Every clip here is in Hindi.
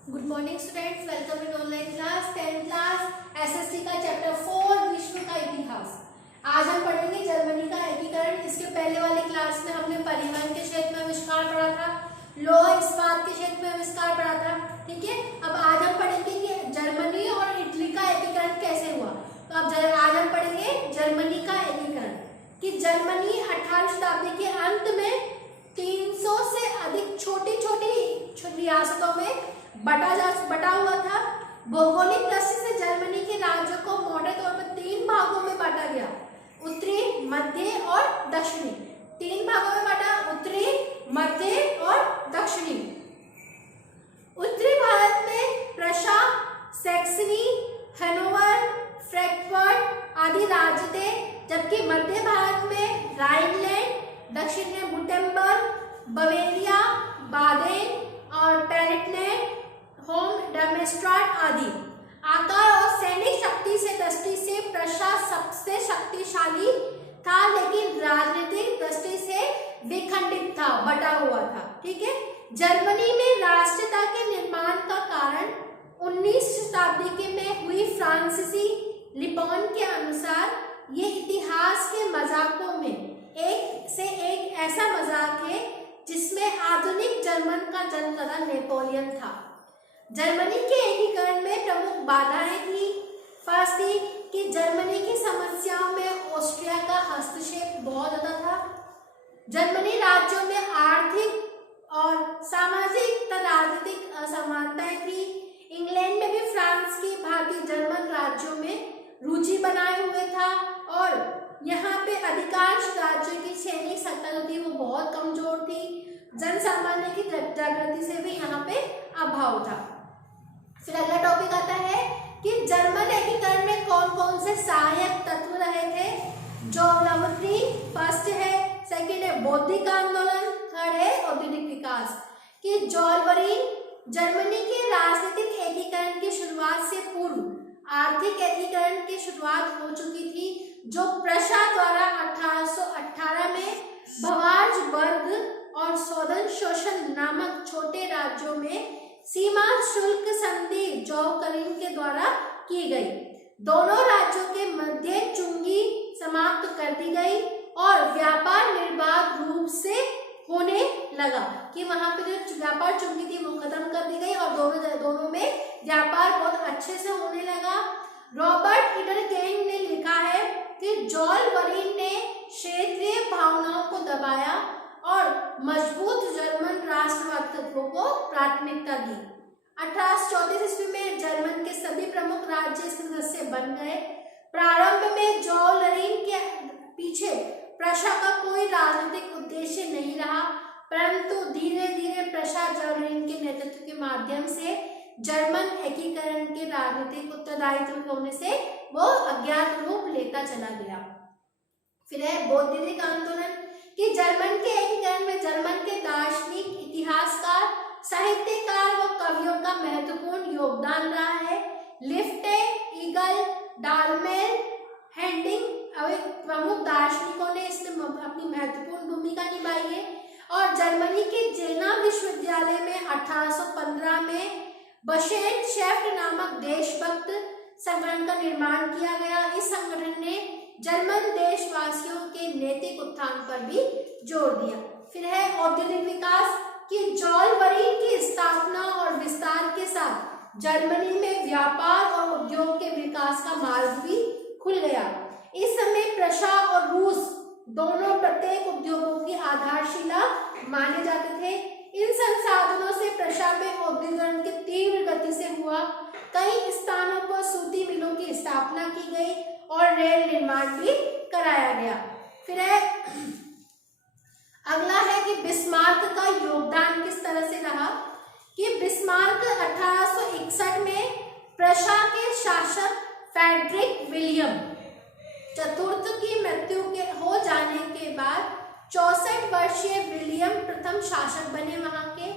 Good morning students, welcome in online class 10th class SSC का चैप्टर 4 विश्व का इतिहास। आज हम पढ़ेंगे जर्मनी का एकीकरण। इसके पहले वाली क्लास में हमने परिवहन के क्षेत्र में आविष्कार पढ़ा था, लोहा इस्पात के क्षेत्र में आविष्कार पढ़ा था। ठीक है, अब आज हम पढ़ेंगे कि जर्मनी और इटली का एकीकरण कैसे हुआ। तो अब आज हम पढ़ेंगे जर्मनी का एकीकरण कि जर्मनी 18वीं शताब्दी के अंत में 300 से अधिक छोटी छोटी रियासतों में बटा हुआ था। भौगोलिक दृष्टि से जर्मनी के राज्यों को मोटे तौर पर 3 भागों में बांटा गया, उत्तरी, मध्य और दक्षिणी। 3 भागों में बांटा, उत्तरी, मध्य और दक्षिणी। उत्तरी भारत में प्रशा, सैक्सनी, हैनोवर, फ्रैंकफर्ट आदि राज्य थे, जबकि मध्य भारत में राइनलैंड, दक्षिण में वुटेम्बर्ग, बवेरिया, बादेन और पैलेटिनेट, होम, डर्मेस्ट्राट आदि। आकार और सैनिक शक्ति से दृष्टि से प्रशा सबसे शक्तिशाली था, लेकिन राजनीतिक दृष्टि से विखंडित था, बटा हुआ था। ठीक है, जर्मनी में राष्ट्रीयता के निर्माण का कारण 19वीं शताब्दी में हुई फ्रांसीसी लिपोन के अनुसार ये इतिहास के मजाकों में एक ऐसा मजाक है जिसमें आधुनिक जर्मन का जन्मदाता नेपोलियन था। जर्मनी के एकीकरण में प्रमुख बाधाएं थी। फर्स्ट थी कि जर्मनी की समस्याओं में ऑस्ट्रिया का हस्तक्षेप बहुत ज्यादा था। जर्मनी राज्यों में आर्थिक और सामाजिक तथा राजनीतिक असमानताएं थी। इंग्लैंड में भी फ्रांस की भांति जर्मन राज्यों में रुचि बनाए हुए था और यहाँ पे अधिकांश राज्यों की सैनिक सत्ता जो थी वो बहुत कमजोर थी। जन सामान्य की जागृति से भी यहाँ पे अभाव था। फिर अगला टॉपिक आता है कि जर्मन एकीकरण में कौन कौन से सहायक तत्व रहे थे। जोवलावत्री फर्स्ट है, सेकंड है बौद्धिक आंदोलन, थर्ड है औद्योगिक विकास। कि जोलबरीन जर्मनी के राजनीतिक एकीकरण की शुरुआत से पूर्व आर्थिक एकीकरण की शुरुआत हो चुकी थी, जो प्रशा द्वारा 1818 में बवार्जबर्ग और सोदन शोशन नामक छोटे राज्यों में सीमा शुल्क संधि जोवकरीन के द्वारा की गई। दोनों राज्यों के मध्य चुंगी समाप्त कर दी गई और व्यापार निर्बाध रूप से होने लगा। कि वहां पे जो व्यापार चुंगी थी वो खत्म कर दी गई और दोनों में व्यापार बहुत अच्छे से होने लगा। रॉबर्ट इडरगेंग ने लिखा है कि जोलबरीन ने क्षेत्रीय भावनाओं को दबाया और मजबूत जर्मन राष्ट्रवाद तत्वों को प्राथमिकता दी। 1834 ईस्वी में जर्मन के सभी प्रमुख राज्य इसके सदस्य बन गए। प्रारंभ में जोलबरीन के पीछे प्रशा का कोई राजनीतिक उद्देश्य नहीं रहा, परंतु धीरे धीरे प्रशा जोलबरीन के नेतृत्व के माध्यम से जर्मन एकीकरण के राजनीतिक उत्तरदायित्व होने से वो अज्ञात रूप लेता चला गया। फिर है बौद्धिक आंदोलन। कि जर्मन के एकीकरण में जर्मन के दार्शनिक, इतिहासकार, साहित्यकार व कवियों का महत्वपूर्ण योगदान रहा है। लिफ्टे, ईगल, डालमेल, हेंडिंग प्रमुख दार्शनिकों ने इसमें अपनी महत्वपूर्ण भूमिका निभाई है। और जर्मनी के जेना विश्वविद्यालय में 1815 में बशेट शेफ्ट नामक देशभक्त संगठन का निर्माण किया गया। इस संगठन ने जर्मन देशवासियों के नैतिक उत्थान पर भी जोर दिया। फिर है औद्योगिक विकास। कि जोलबरीन की स्थापना और विस्तार के साथ जर्मनी में व्यापार और उद्योग के विकास का मार्ग भी खुल गया। इस समय प्रशा और रूस दोनों प्रत्येक उद्योगों की आधारशिला माने जाते थे। इन संसाधनों से प्रशा में औद्योगिकरण की तीव्र गति से हुआ। कई स्थानों पर सूती मिलों की स्थापना की गई और रेल निर्माण भी कराया गया। फिर है अगला है कि बिस्मार्क का योगदान किस तरह से रहा। कि बिस्मार्क 1861 में प्रशा के शासक फ्रेडरिक विलियम चतुर्थ की मृत्यु के हो जाने के बाद 64 वर्षीय विलियम प्रथम शासक बने वहां के।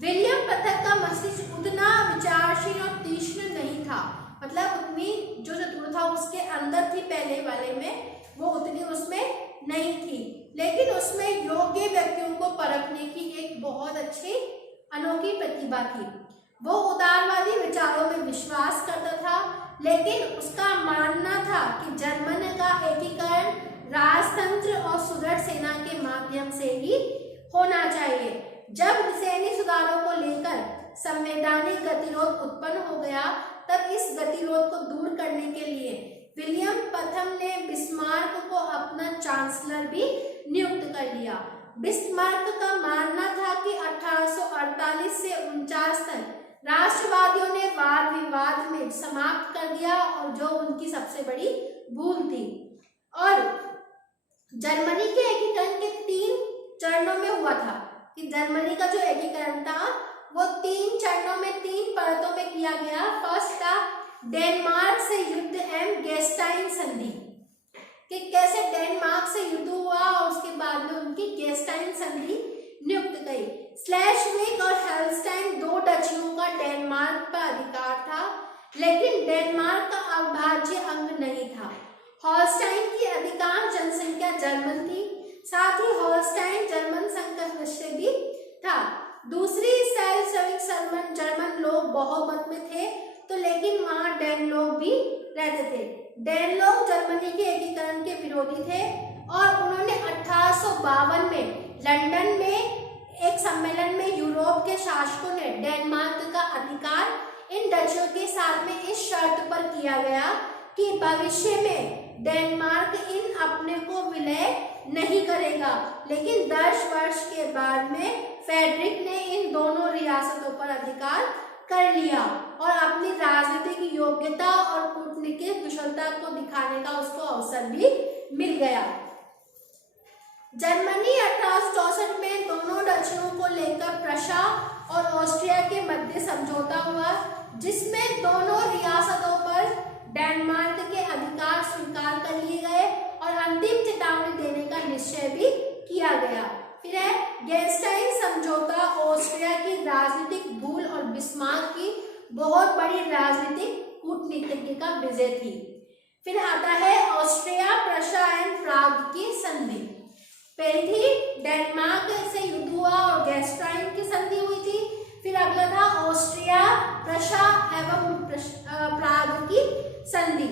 विलियम प्रथम का मस्तिष्क उतना विचारशील और तीक्ष्ण नहीं था, मतलब उतनी जो चतुर था उसके अंदर थी पहले वाले में, वो उतनी उसमें नहीं थी, लेकिन उसमें योग्य व्यक्तियों को परखने की एक बहुत अच्छी अनोखी प्रतिभा थी। वो उदारवादी विचारों में विश्वास करता था, लेकिन उसका मानना था कि जर्मनी का एकीकरण राजतंत्र और सुदृढ़ सेना के माध्यम से ही होना चाहिए। जब सैन्य सुधारों को लेकर संवैधानिक गतिरोध उत्पन्न हो गया, तब इस गतिरोध को दूर करने के लिए विलियम प्रथम ने बिस्मार्क को अपना चांसलर भी नियुक्त कर लिया। बिस्मार्क का मानना था कि 1848 से 49 तक राष्ट्रवादियों ने वाद विवाद में समाप्त कर दिया, और जो उनकी सबसे बड़ी भूल थी। और जर्मनी के एकीकरण के 3 चरणों में हुआ था कि जर्मनी का जो एकीकरण था वो 3 चरणों में 3 परतों में किया गया। फर्स्ट था डेनमार्क से युद्ध एवं गेस्टाइन संधि, कि कैसे डेनमार्क से युद्ध हुआ और उसके बाद में उनकी गेस्टाइन संधि नियुक्त गई। स्लेशविक और हेल्स्टाइन 2 डचियों का डेनमार्क पर अधिकार था, लेकिन डेनमार्क का अविभाज्य अंग नहीं था। हॉलस्टाइन की अधिकांश जनसंख्या जर्मन थी, साथ ही हॉलस्टाइन जर्मन संघ का हिस्सा भी था। दूसरी सेल्सविक जर्मन लोग बहुमत में थे, तो लेकिन वहां डैन लोग भी रहते थे। डैन लोग जर्मनी के एकीकरण के विरोधी थे, और उन्होंने 1852 में लंदन में एक सम्मेलन में यूरोप के शासकों ने डेनमार्क का अधिकार इन डचियों के साथ में इस शर्त पर किया गया कि भविष्य में डेनमार्क इन अपने को विलय नहीं करेगा। लेकिन 10 वर्ष के बाद में फ्रेडरिक ने इन दोनों रियासतों पर अधिकार कर लिया, और अपनी राजनीतिक योग्यता और कूटनीतिक कुशलता को दिखाने का उसको अवसर भी मिल गया। जर्मनी 1864 में दोनों डचियों को लेकर प्रशा और ऑस्ट्रिया के मध्य समझौता हुआ, जिसमें दोनों रियासतों पर डेनमार्क के अधिकार स्वीकार कर लिए गए और अंतिम चेतावनी देने का निश्चय भी किया गया। फिर है गेस्टाइन समझौता, ऑस्ट्रिया की राजनीतिक भूल और बिस्मार्क की बहुत बड़ी राजनीतिक कूटनीति का विजय थी। फिर आता है ऑस्ट्रिया, प्रशा एंड प्राग की संधि। पहली थी डेनमार्क से युद्ध हुआ और गेस्टाइन की संधि हुई थी। फिर अगला था ऑस्ट्रिया, प्रशा एवं प्राग की संधि।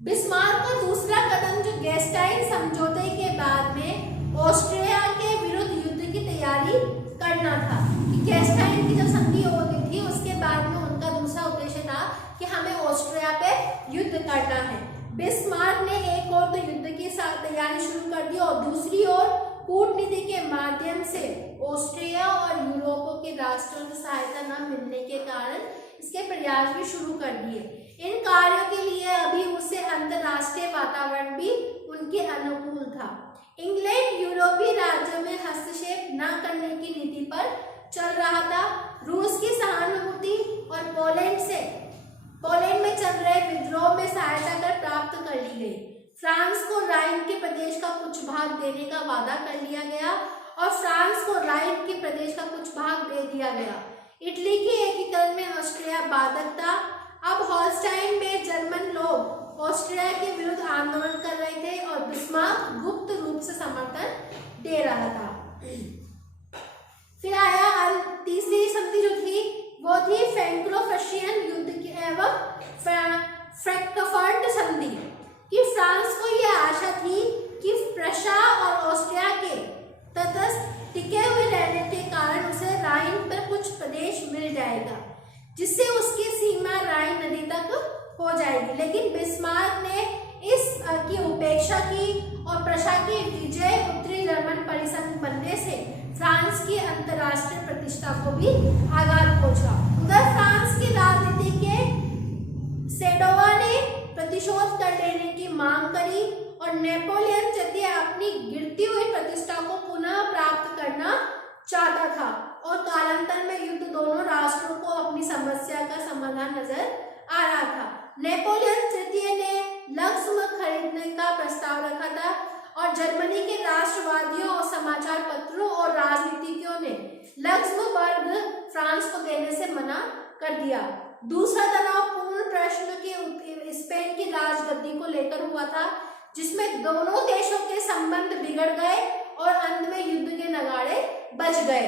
बिस्मार्क का दूसरा कदम जो गेस्टाइन समझौते के बाद में ऑस्ट्रिया के विरुद्ध युद्ध की तैयारी करना था। कि गेस्टाइन की जो संधि होती थी उसके बाद में उनका दूसरा उद्देश्य था कि हमें ऑस्ट्रिया पे युद्ध करना है। बिस्मार्क ने एक और तो युद्ध की तैयारी शुरू कर दी, और दूसरी ओर कूटनीति के माध्यम से ऑस्ट्रिया और यूरोप के राष्ट्रों की सहायता न मिलने के कारण इसके प्रयास भी शुरू कर दिए। इन कार्यों के लिए अभी उसे अंतर्राष्ट्रीय वातावरण भी उनके अनुकूल था। इंग्लैंड यूरोपीय राज्यों में हस्तक्षेप न करने की नीति पर चल रहा था। रूस की सहानुभूति और पोलैंड में चल रहे विद्रोह में सहायता कर प्राप्त कर ली गई। फ्रांस को राइन के प्रदेश का कुछ भाग देने का वादा कर लिया गया, और फ्रांस को राइन के प्रदेश का कुछ भाग दे दिया गया। इटली के एकीकरण में ऑस्ट्रिया बाधक था। अब हॉलस्टाइन में जर्मन लोग ऑस्ट्रिया के विरुद्ध आंदोलन कर रहे थे, और बिस्मार्क गुप्त रूप से समर्थन दे रहा था। फिर आया तीसरी संधि जो थी वो थी फ्रैंको-प्रशियन युद्ध की एवं फ्रैंकफर्ट संधि। कि फ्रांस को यह आशा थी कि प्रशा और ऑस्ट्रिया के तटस्थ टिके हुए रहने के कारण उसे राइन पर कुछ प्रदेश मिल जाएगा, जिससे उसकी सीमा राइन नदी तक हो जाएगी। लेकिन बिस्मार्क ने इस की उपेक्षा की, और प्रशा की विजय उत्तरी जर्मन परिसंघ बनने से फ्रांस की अंतर्राष्ट्रीय प्रतिष्ठा को भी आघात पहुंचा। उधर फ्रांस की राजनीति के सेडोवा ने प्रतिशोध कर लेने की मांग करी, और नेपोलियन तृतीय अपनी गिरती हुई प्रतिष्ठा को पुनः प्राप्त करना चाहता था, और कालांतर में युद्ध दोनों राष्ट्रों को अपनी समस्या का समाधान नजर आ रहा था। नेपोलियन तृतीय ने लक्ष्य खरीदने का प्रस्ताव रखा था, और जर्मनी के राष्ट्रवादियों और समाचार पत्रों और राजनीतिज्ञों ने लक्समबर्ग फ्रांस को देने से मना कर दिया। दूसरा तनाव पूर्ण प्रश्न के स्पेन की राजगद्दी को लेकर हुआ था, जिसमें दोनों देशों के संबंध बिगड़ गए और अंत में युद्ध के नगाड़े बज गए।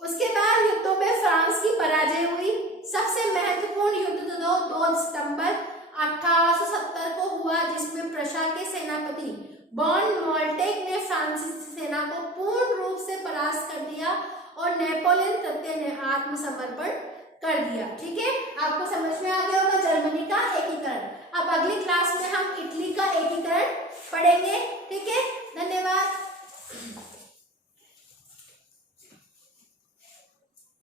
उसके बाद युद्धों 4 सितंबर 1870 को हुआ, जिसमें प्रशा के सेनापति बॉन मोल्टेक ने फ्रांसीसी सेना को पूर्ण रूप से परास्त कर दिया और नेपोलियन तृतीय ने आत्मसमर्पण कर दिया। ठीक है, आपको समझ में आ गया होगा जर्मनी का एकीकरण। अब अगली क्लास में हम इटली का